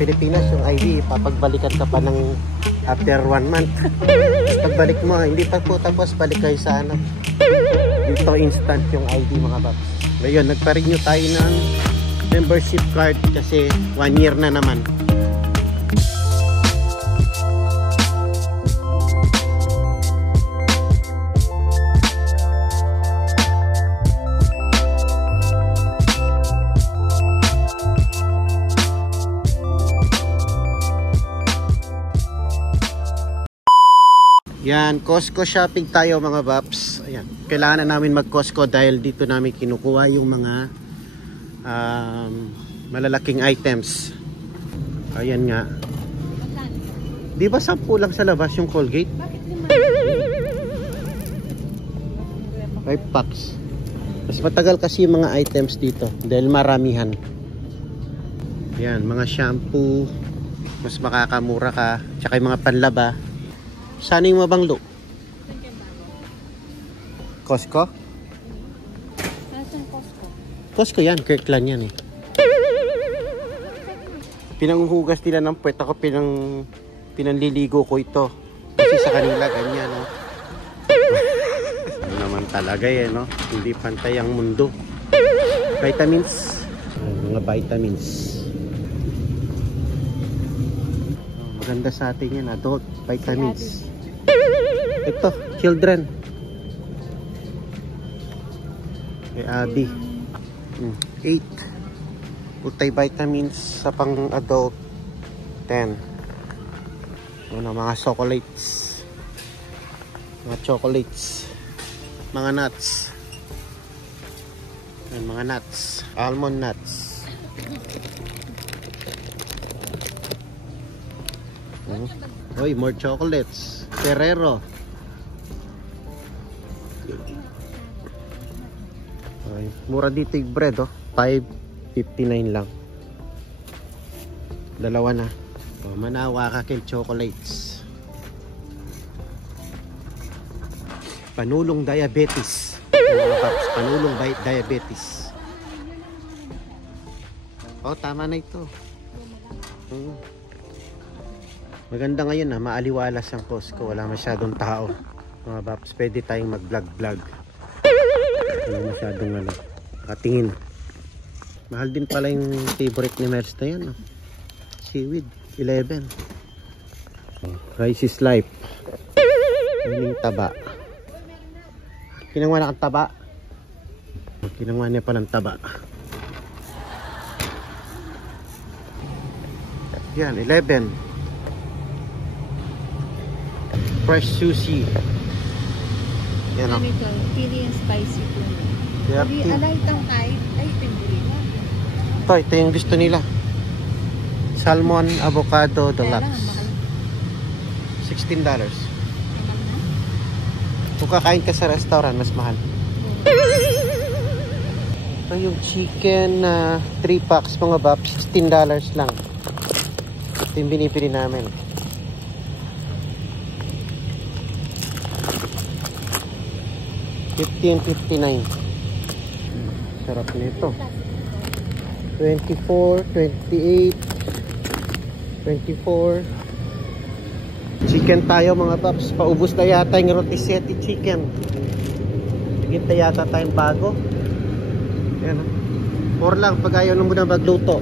Pilipinas yung ID, papagbalikan ka pa ng after 1 month. Pagbalik mo, hindi pa po tapos balik kayo sa ano. Dito instant yung ID mga paps. Ngayon, nagpa-renew tayo ng membership card kasi 1 year na naman. Yan, Costco shopping tayo mga paps. Ayan, kailangan na namin mag Costco dahil dito namin kinukuha yung mga malalaking items. Ayan nga. Di ba 10 lang sa labas yung Colgate? 5 packs. Mas matagal kasi yung mga items dito dahil maramihan. Yan, mga shampoo. Mas makakamura ka. Tsaka yung mga panlaba. Sana yung mabanglo? Costco? Costco yan, Kirkland yan eh. Pinanghugas nila ng puwet. Ako pinanliligo ko ito. Kasi sa kanila ganyan, no? Ano naman talaga yan, no? Hindi pantay ang mundo. Vitamins. Mga vitamins. Maganda sa atin yan, adult vitamins. Ito, children. Kay Abby. 8. Multivitamins sa pang adult. 10. Ano, mga chocolates. Mga chocolates. Mga nuts. Yan, mga nuts. Almond nuts. Hoy, more chocolates. Ferrero. Ay, mura dito yung bread, oh. 5.59 lang. Dalawa na. Oh, manawa ka kin chocolates. Panulong diabetes. Panulong diabetes. Oh, tama na ito. Maganda ngayon na maaliwalas ang Costco. Wala masyadong tao. Mga paps, pwede tayong mag-vlog. Wala masyadong katingin. Mahal din pala yung favorite ni Mers na yan. Seaweed, 11. Rice is life. Yung taba. Kinangwa na kang taba. Kinangwa niya palang taba. Yan, 11. Fresh sushi. Yan o. Chili and spicy po. Alay itong kahit. Ay, ito yung burrito. Ito yung gusto nila. Salmon, avocado, deluxe. $16. Kung kakain ka sa restaurant, mas mahal. Ito yung chicken 3 packs mga paps. $16 lang. Ito yung binipili namin. $15.59. Sarap nito. 24, 28, 24. Chicken tayo mga paps. Paubos na yata yung rotisserie chicken. Hintay yata tayong bago. Ayan. 4 lang pag ayaw na muna magluto.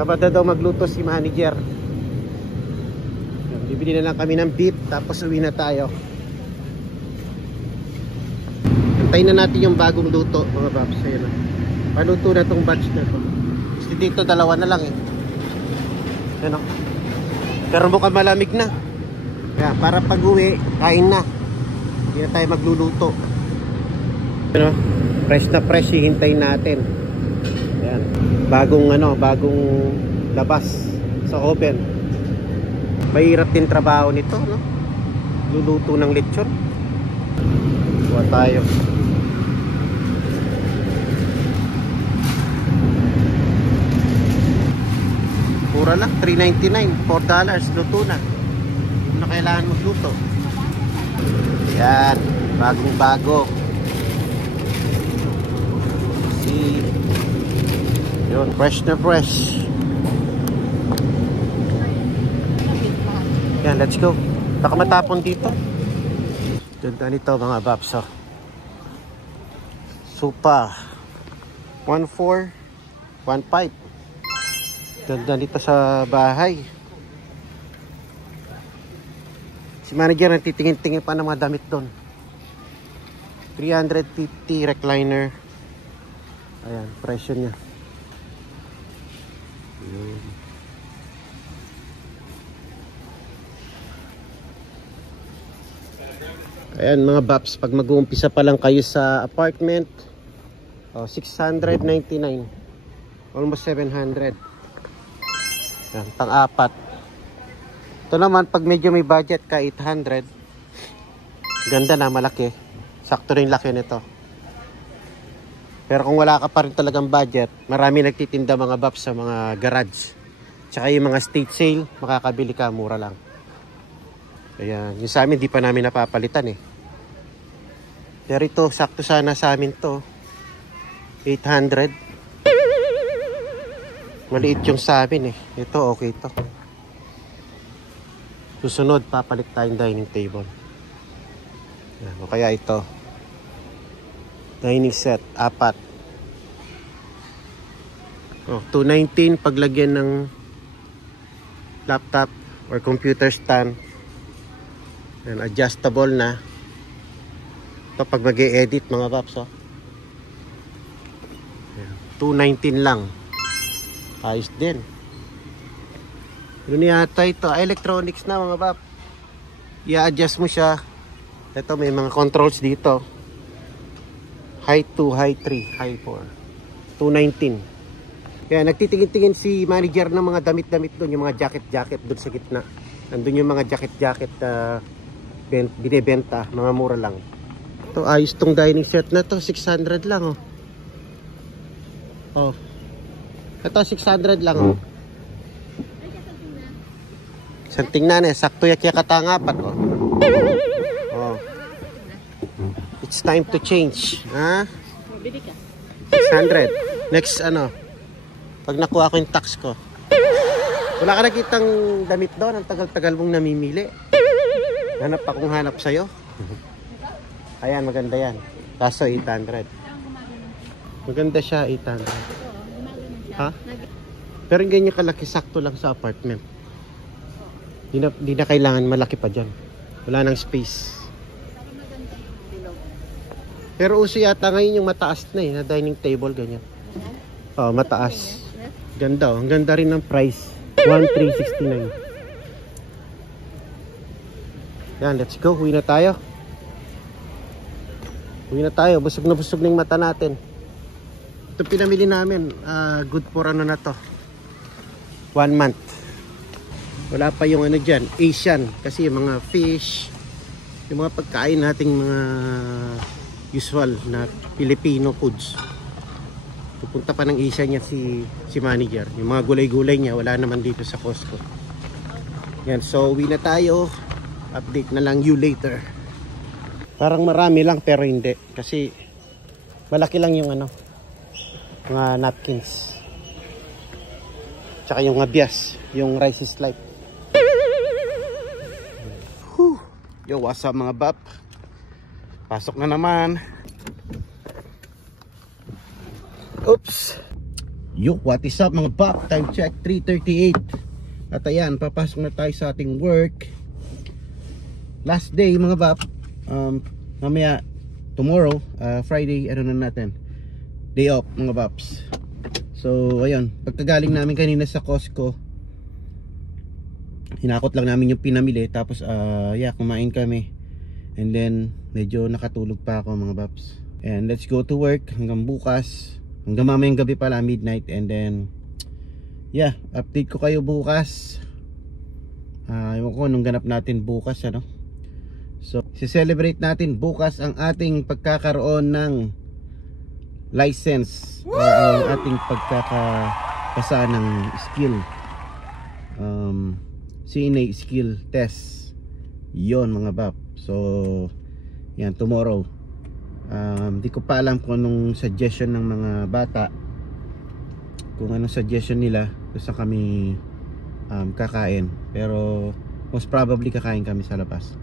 Tapos na daw magluto si manager. Bibili na lang kami ng beef. Tapos uwi na tayo. Antayin na natin yung bagong luto mga paps. Ayan. Paluto na tong batch na to. Kasi dito dalawa na lang eh. Ayan o. Pero mukhang malamig na. Kaya para pag uwi, kain na. Hindi na tayo magluluto. Ayan o. Fresh na fresh, hihintayin natin. Ayan. Bagong labas sa oven. Mahirap din trabaho nito, no? Luluto ng lechon. Kuha tayo. Mura lang, $3.99, $4 luto na. Kung na kailangan magluto. Yan, bagong bago. See, yun, fresh na fresh. Yan, let's go. Baka matapon dito. Ganda nito mga Babs. Oh. Supa 1415. Ganda nito sa bahay. Si manager nagtitingin-tingin pa ng mga damit doon. 350 recliner. Ayan, presyo niya. Ayan mga Babs, pag mag-uumpisa pa lang kayo sa apartment, 699, almost 700. Yan, pang-apat. Ito naman pag medyo may budget ka, 800. Ganda na, malaki. Sakto rin laki nito. Pero kung wala ka pa rin talagang budget, marami nagtitinda mga Babs sa mga garage. Tsaka yung mga state sale, makakabili ka, mura lang. Ayan, yung sa amin di pa namin napapalitan eh. Pero ito, sakto sana sa amin to. 800. Maliit yung sa amin eh. Ito, okay to. Susunod, papalit tayong dining table. Ayan, o kaya ito. Dining set, 4. Oh, 219 paglagyan ng laptop or computer stand. Ayan, adjustable na. Ito pag mag-e-edit mga Babs. Oh. Ayan, 219 lang. Ayos din. Ano yata ito? Electronics na mga Babs. I-adjust mo siya. Ito may mga controls dito. High 2, high 3, high 4. 219. Kaya nagtitingin-tingin si manager ng mga damit-damit doon. Yung mga jacket-jacket doon sa gitna. Nandun yung mga jacket-jacket binibenta. Mga mura lang. Ito ayos tong dining set na to. 600 lang oh. Oh. Ito 600 lang oh. Isang tingnan eh. Sakto yak katangapat oh. Oh. It's time to change. Ha? Mabili ka. 600. Next ano? Pag nakuha ko yung tax ko. Wala ka nakitang damit doon. Ang tagal-tagal mong namimili. Hanap akong hanap sa'yo. Ayan, maganda yan. Kaso 800. Maganda siya, 800. Ha? Pero yung ganyan kalaki, sakto lang sa apartment. Di na kailangan malaki pa dyan. Wala nang space. Pero uso yata ngayon yung mataas na na dining table, ganyan. Oh, mataas. Ganda oh. Ang ganda rin ng price. 1,369. Yan, let's go. Uwi na tayo. Uwi na tayo. Busog na yung mata natin. Ito pinamili namin. Good for ano na to. 1 month. Wala pa yung ano dyan. Asian. Kasi yung mga fish. Yung mga pagkain nating mga usual na Filipino foods. Pupunta pa ng Asian niya si manager. Yung mga gulay-gulay niya wala naman dito sa Costco. Yan. So uwi na tayo. Update na lang you later. Parang marami lang pero hindi. Kasi malaki lang yung ano, mga napkins. Tsaka yung abyas. Yung rice is light. Yo, what's up mga bap? Pasok na naman. Oops. Yo, what is up mga bap? Time check 3:38. At ayan, papasok na tayo sa ating work. Last day mga bap. Mamaya tomorrow, Friday, ano na natin, day off mga baps. So ayun, pagkagaling namin kanina sa Costco, hinakot lang namin yung pinamili. Tapos yeah, kumain kami. And then medyo nakatulog pa ako mga baps. And let's go to work hanggang bukas. Hanggang mamayang gabi pala, midnight. And then yeah, update ko kayo bukas. Ewan ko nung ganap natin bukas ano. So, si-celebrate natin bukas ang ating pagkakaroon ng license. Woo! Or ang ating pagkakapasa ng skill. CNA skill test. Yon mga bap. So, yan, tomorrow. Di ko pa alam kung anong suggestion ng mga bata. Kung anong suggestion nila kung saan kami kakain. Pero most probably kakain kami sa labas.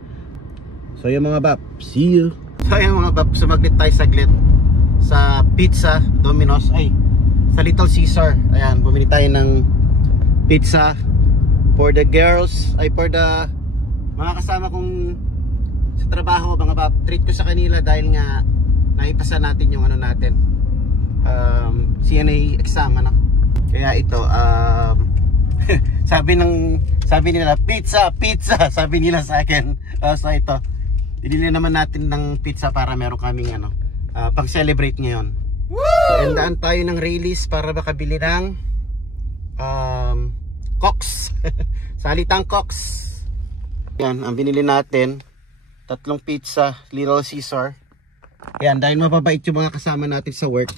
So yung mga bab, see you. So yung mga bab, sumaglit tayo saglit sa pizza Domino's, ay sa Little Caesar. Ayan, bumili tayo ng pizza for the girls, ay for the mga kasama kong sa trabaho, mga bab. Treat ko sa kanila dahil nga naipasa natin yung ano natin, CNA exam, ano. Kaya ito, sabi nila pizza, sabi nila sa akin. So ito, binili naman natin ng pizza para meron kaming ano, pang celebrate ngayon. So, daan tayo ng Rayleigh's para makabili ng Cox. Salitang Cox. Yan, ang binili natin, 3 pizza, Little Caesar. Yan, dahil mababait yung mga kasama natin sa work.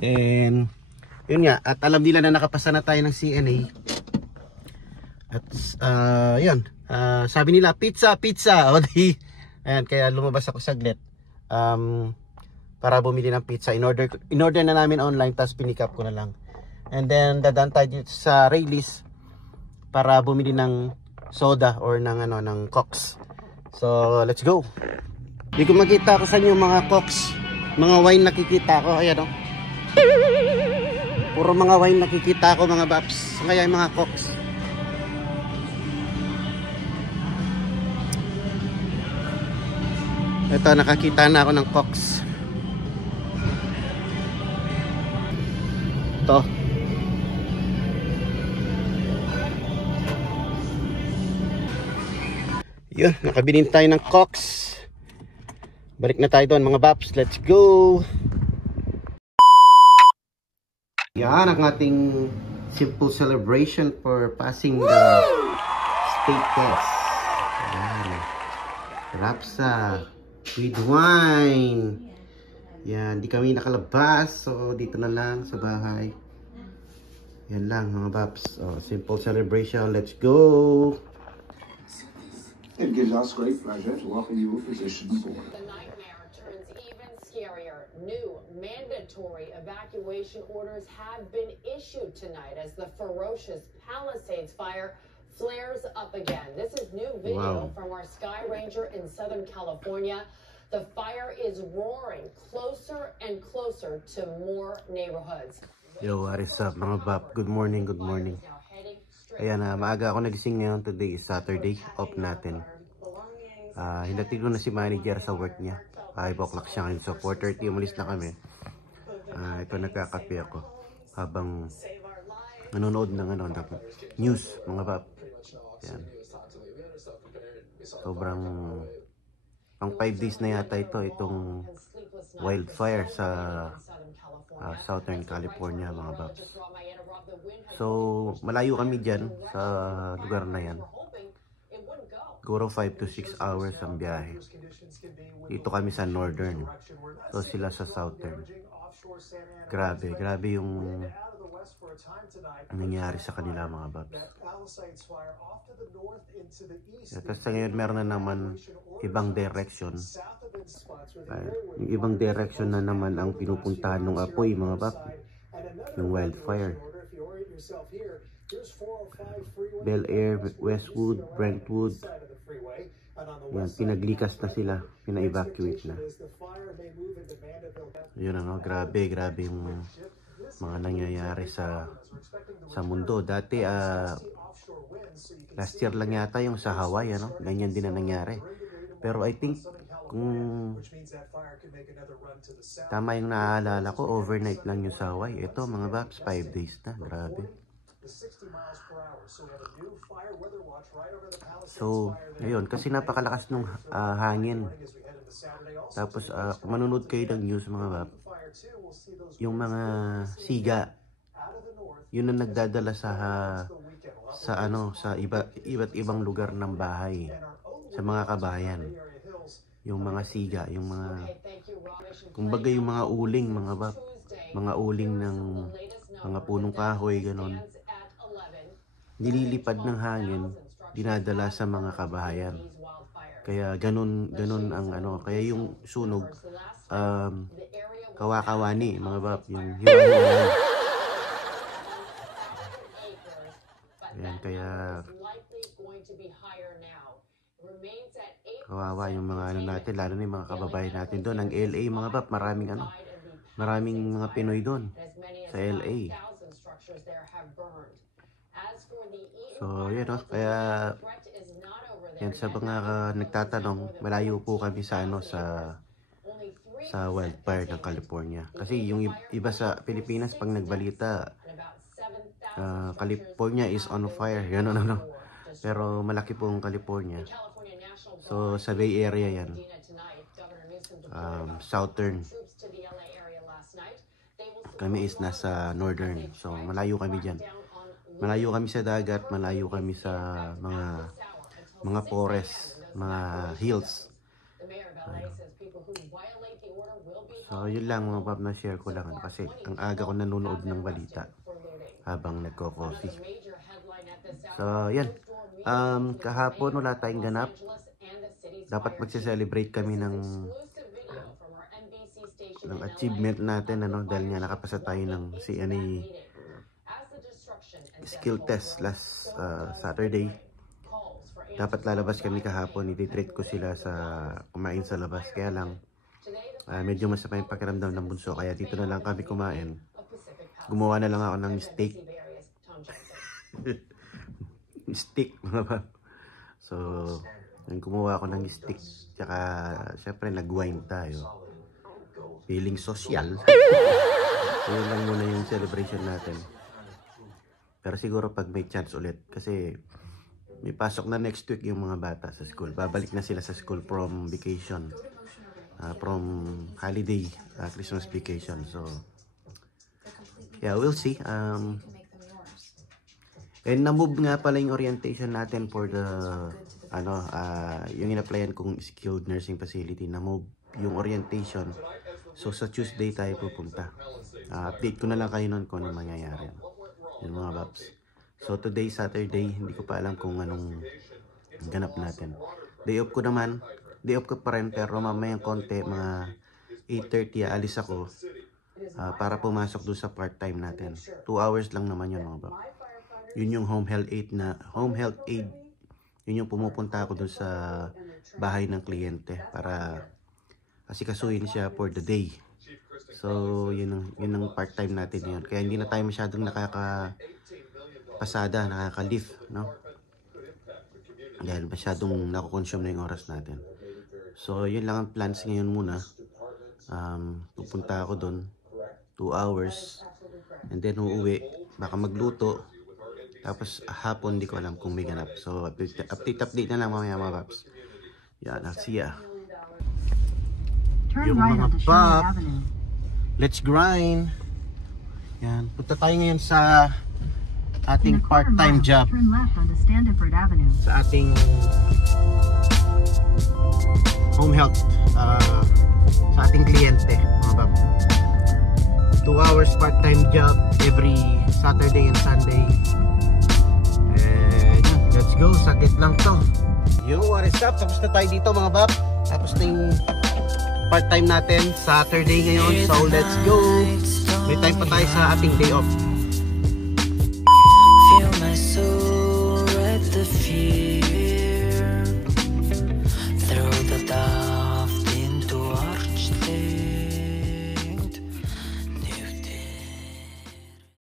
And yun nga, at alam nila na nakapasa na tayo ng CNA. At yun, sabi nila pizza. O di, ayan, kaya lumabas ako saglit para bumili ng pizza. In order na namin online, tapos pinick up ko na lang. And then dadaan tayo dito sa Rayleigh's para bumili ng soda or ng ano, ng Cox. So let's go. Hindi ko makita ko sa inyo mga Cox, mga wine nakikita ko. Ayan, o, puro mga wine nakikita ko, mga baps. Kaya yung mga Cox, ito, nakakita na ako ng Cox. Ito, yun, nakabilin tayo ng Cox. Balik na tayo doon, mga baps. Let's go. Yan ang ating simple celebration for passing the state test. Yan, rapsa with wine. Yan, di kami nakalabas, so dito na lang sa bahay. Yan lang, mga baps. Simple celebration. Let's go. It gives us great pleasure to welcome you, physician, aboard. The nightmare turns even scarier. New mandatory evacuation orders have been issued tonight as the ferocious Palisades fire flares up again. This is new video from our Sky Ranger in Southern California. The fire is roaring closer and closer to more neighborhoods. Yo, what is up, mga bap? Good morning, good morning. Ayan, maaga ako nagising ngayon. Today is Saturday, off natin. Hinatid ko na si manager sa work niya. 5 o'clock siya ngayon. So 4:30 umalis na kami. Ito, nagkakape ako habang nanonood ng ano, news, mga bap. Ayan. Sobrang pang 5 days na yata itong wildfire sa Southern California, mga baps. So malayo kami dyan sa lugar na yan. Siguro 5 to 6 hours ang biyahe. Dito kami sa northern, so sila sa southern. Grabe yung nangyari sa kanila, mga babs. Tapos ngayon meron na naman ibang direction. Yung ibang direction na naman ang pinupuntahan ng apoy, mga babs. Yung wildfire. Bel Air, Westwood, Brentwood. Yan, pinaglikas na sila, pina-evacuate na. Yun, ano, grabe yung mga nangyayari sa mundo. Dati last year lang yata yung sa Hawaii, ano, ganyan din na nangyari. Pero I think kung tama yung naaalala ko, overnight lang yung sa Hawaii. Ito, mga baps, 5 days na. Grabe. So, ayun, kasi napakalakas ng hangin. Tapos, kung manunod kayo ng news, mga bab, yung mga siga, yun ang nagdadala sa iba't ibang lugar ng bahay, sa mga kabayan. Yung mga siga, yung mga, kumbaga yung mga uling, mga bab, mga uling ng mga punong kahoy, ganon, nililipad ng hangin, dinadala sa mga kabahayan. Kaya ganun ang ano, kaya yung sunog, kawakawani, mga bab, yung hiwa-hiwa. Ayan, kaya to be higher now. It remains at 8%. Kawawa yung mga ano natin, lalo na yung mga kababayan natin doon. Ang LA mga bab, maraming mga Pinoy doon sa LA. So yan o, kaya yan sa mga nagtatanong, malayo po kami sa ano sa wildfire ng California. Kasi yung iba sa Pilipinas pag nagbalita, California is on fire. Yan ano. Pero malaki po ang California. So sa Bay Area yan. Southern. Kami is nasa northern. So malayo kami dyan. Malayo kami sa dagat, malayo kami sa mga forest, mga hills. So yun lang mga bab, na share ko lang kasi ang aga ko nanonood ng balita habang nagko-coffee. So yan, kahapon wala tayong ganap. Dapat magse-celebrate kami ng achievement natin ano, dahil nga nakapasa tayo ng CNA skill test last Saturday. Dapat lalabas kami kahapon, i-treat ko sila sa kumain sa labas, kaya lang medyo masama yung pakiramdam ng bunso, kaya dito na lang kami kumain. Gumawa na lang ako ng steak. Steak mga bab. So gumawa ako ng steak, tsaka syempre nag-wine tayo, feeling social. So yun lang muna yung celebration natin. Pero siguro pag may chance ulit, kasi may pasok na next week yung mga bata sa school. Babalik na sila sa school from vacation, from holiday, Christmas vacation. So yeah, we'll see. And na-move nga pala yung orientation natin for the yung in-applyan kong skilled nursing facility. Na-move yung orientation. So sa Tuesday tayo pupunta. Update ko na lang kayo nun kung ano mangyayari. Yung mga babs. So today Saturday, hindi ko pa alam kung anong ganap natin. Day off ko naman. Day off ko pa rin, pero mamayang konti, mga 8:30 alis ako para pumasok doon sa part-time natin. 2 hours lang naman yun mga babs. Yun yung home health aid. Yun yung pumupunta ako doon sa bahay ng kliyente para asikasuhin siya for the day. So yun ang part-time natin yun. Kaya hindi na tayo masyadong nakakapasada, nakaka-lift, no? Dahil masyadong nakukonsume na yung oras natin. So yun lang ang plans ngayon muna. Pupunta ako doon 2 hours and then uuwi, baka magluto. Tapos hapon hindi ko alam kung may ganap. So update na lang mamaya mga paps. Yan, I'll see ya. Yung mga pop, let's grind. Yan, punta tayo ngayon sa ating part-time job. Sa ating home health, sa ating kliyente mga pop. 2 hours part-time job every Saturday and Sunday. And let's go, sakit lang to. Yo, what is up? Tapos na tayo dito mga bab. Tapos na yung part-time natin Saturday ngayon. So let's go. May time pa tayo sa ating day off. Feel my soul at the feet.